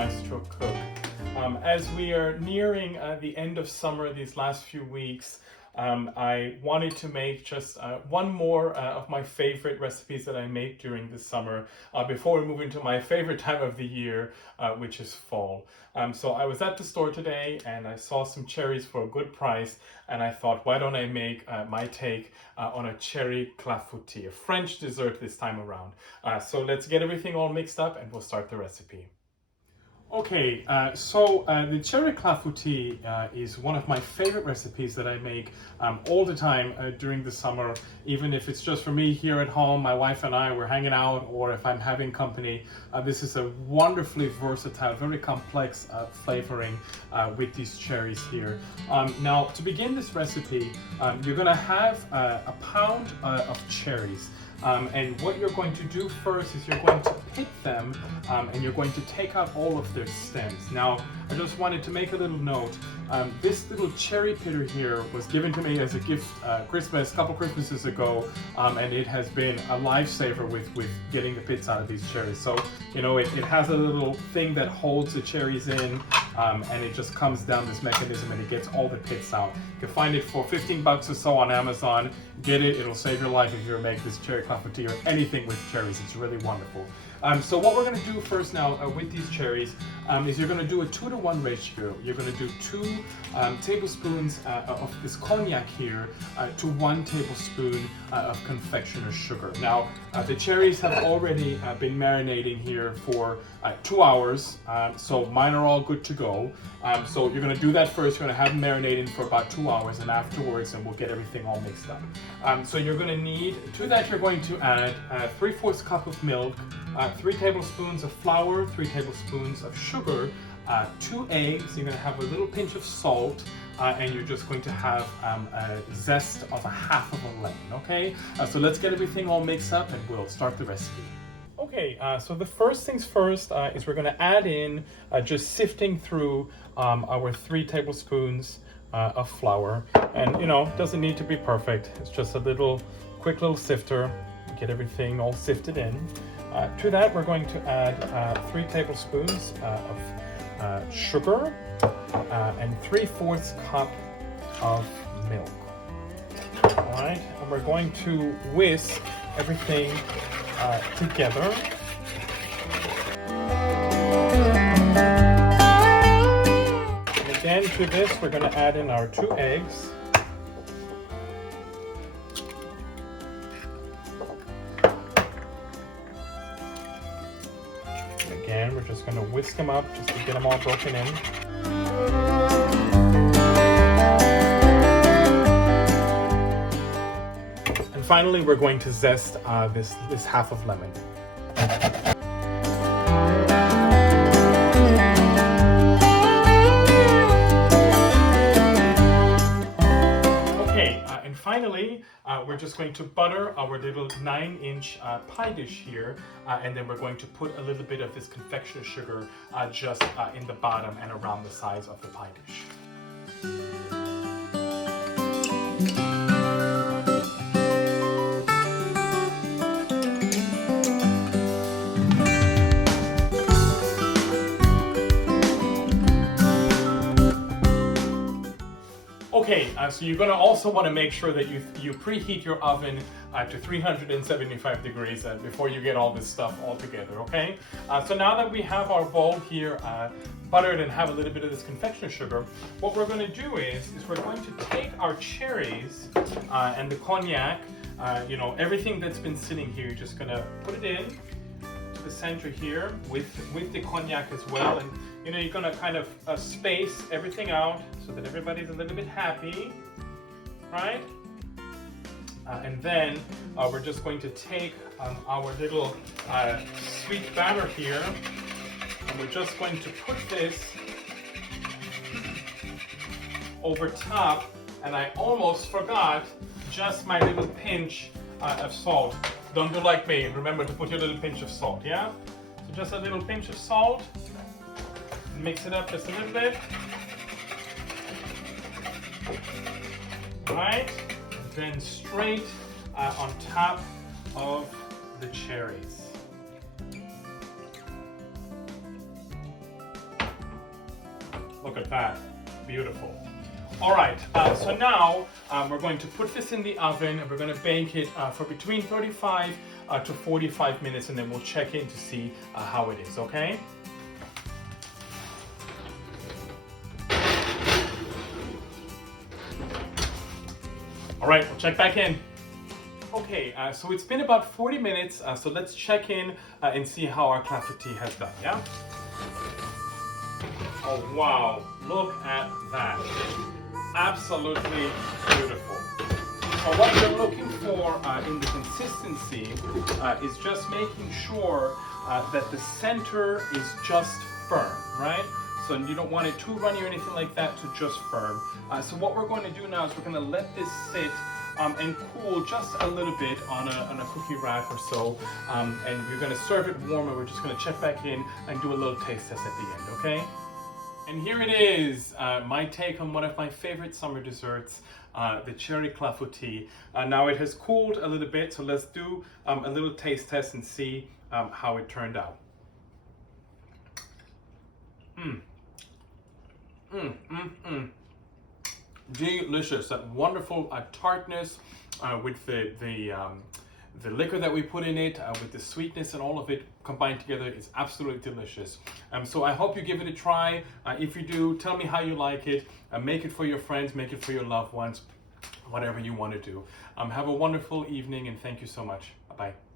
Maestro Cook. As we are nearing the end of summer these last few weeks, I wanted to make just one more of my favorite recipes that I make during the summer before we move into my favorite time of the year, which is fall. So I was at the store today and I saw some cherries for a good price, and I thought, why don't I make my take on a cherry clafoutis, a French dessert this time around. So let's get everything all mixed up and we'll start the recipe. Okay, the cherry clafoutis is one of my favorite recipes that I make all the time during the summer, even if it's just for me here at home, my wife and I, we're hanging out, or if I'm having company. This is a wonderfully versatile, very complex flavoring with these cherries here. Now, to begin this recipe, you're going to have a pound of cherries. And what you're going to do first is you're going to pit them and you're going to take out all of their stems. Now, I just wanted to make a little note. This little cherry pitter here was given to me as a gift a couple Christmases ago, and it has been a lifesaver with getting the pits out of these cherries. So, you know, it has a little thing that holds the cherries in, and it just comes down this mechanism and it gets all the pits out. You can find it for 15 bucks or so on Amazon. Get it, it'll save your life if you ever make this cherry clafoutis or anything with cherries. It's really wonderful. So what we're going to do first now with these cherries is you're going to do a 2-to-1 ratio. You're going to do 2 tablespoons of this cognac here to 1 tablespoon of confectioner's sugar. Now, the cherries have already been marinating here for 2 hours, so mine are all good to go. So you're going to do that first. You're going to have them marinating for about 2 hours, and afterwards, and we'll get everything all mixed up. So you're going to need, to that you're going to add 3/4 cup of milk, 3 tablespoons of flour, 3 tablespoons of sugar, 2 eggs. You're going to have a little pinch of salt, and you're just going to have a zest of 1/2 of a lemon, okay? So let's get everything all mixed up and we'll start the recipe. Okay, so the first things first is we're going to add in just sifting through our 3 tablespoons of flour. And, you know, it doesn't need to be perfect. It's just a quick little sifter. Get everything all sifted in. To that, we're going to add 3 tablespoons of sugar and 3/4 cup of milk. All right, and we're going to whisk everything together. And again, to this, we're going to add in our 2 eggs. Again, we're just going to whisk them up just to get them all broken in. And finally, we're going to zest this 1/2 of lemon. Okay, and finally, we're just going to butter our little 9-inch pie dish here, and then we're going to put a little bit of this confectioner's sugar just in the bottom and around the sides of the pie dish. Okay, so you're going to also want to make sure that you preheat your oven to 375 degrees before you get all this stuff all together, okay? So now that we have our bowl here buttered and have a little bit of this confectioner's sugar, what we're going to do is we're going to take our cherries and the cognac, you know, everything that's been sitting here, you're just going to put it in to the center here with the cognac as well. And you know, you're going to kind of space everything out so that everybody's a little bit happy, right? And then we're just going to take our little sweet batter here, and we're just going to put this over top. And I almost forgot just my little pinch of salt. Don't do like me. Remember to put your little pinch of salt, yeah? So just a little pinch of salt. Mix it up just a little bit. All right, and then straight on top of the cherries. at that. Beautiful. All right, so now we're going to put this in the oven and we're going to bake it for between 35 to 45 minutes, and then we'll check in to see how it is, okay? All right, we'll check back in. Okay, so it's been about 40 minutes, so let's check in and see how our clafoutis has done, yeah? Oh, wow, look at that. Absolutely beautiful. So what you're looking for in the consistency is just making sure that the center is just firm, right? So you don't want it too runny or anything like that, to just firm. So what we're going to do now is we're going to let this sit and cool just a little bit on a cookie rack or so, and we're going to serve it warm, and we're just going to check back in and do a little taste test at the end, okay? And here it is, my take on one of my favorite summer desserts, the cherry clafoutis. Now it has cooled a little bit, so let's do a little taste test and see how it turned out. Delicious. That wonderful tartness with the liquor that we put in it, with the sweetness and all of it combined together is absolutely delicious. So I hope you give it a try. If you do, tell me how you like it. Make it for your friends, make it for your loved ones, whatever you want to do. Have a wonderful evening, and thank you so much. Bye-bye.